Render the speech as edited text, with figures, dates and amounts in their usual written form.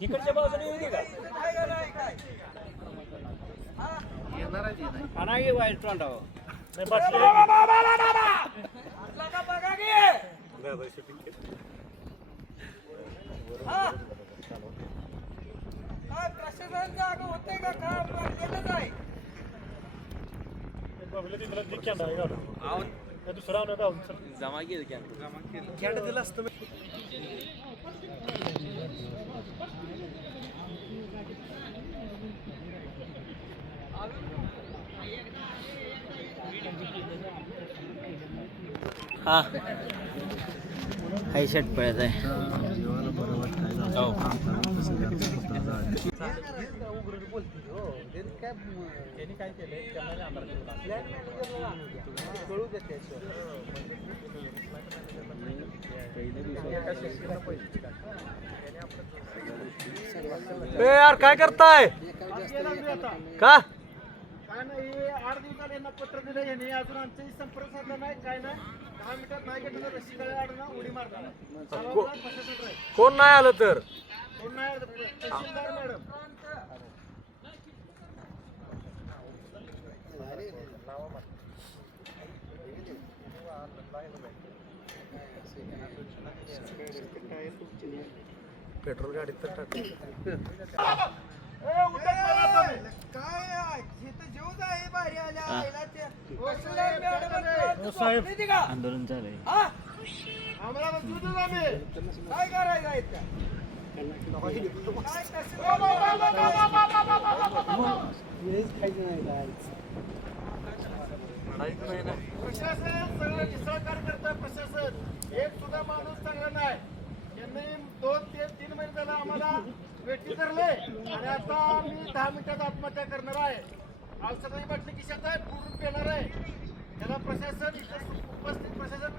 इकडच्या बाजूने येऊ दे का नाही वाईट तोंडावं प्रशासन जागा होते का काम आहे दुसरा जमा केलं खेळ दिलं असतं हा हाय शर्ट पळत आहे काय केलंय यार काय करताय का काय नाही 8 दिवसाला यांना पत्र दिलं यांनी अजून आमच्याशी संपर्क साधला नाही काय नाही 10 मिनिटात नाही घेतलं तर रशी गळ्या आडून उडी मारणार कोण नाही आलं तर कोण नाही आलं तहसीलदार मॅडम पेट्रोल गाडीत तर टाक आंदोलन झालंय आम्हाला काय करायचं प्रशासन सगळं सहकार्य करतं प्रशासन एक सुद्धा माणूस चांगला नाही यांनी 2 ते 3 महिने झाला आम्हाला वेटी धरले आणि आता आम्ही 10 मिनिटात आत्महत्या करणार आहे औषधाची बाटली खिशात आहे पूर्ण पेणार आहे त्याला प्रशासन उपस्थित प्रशासन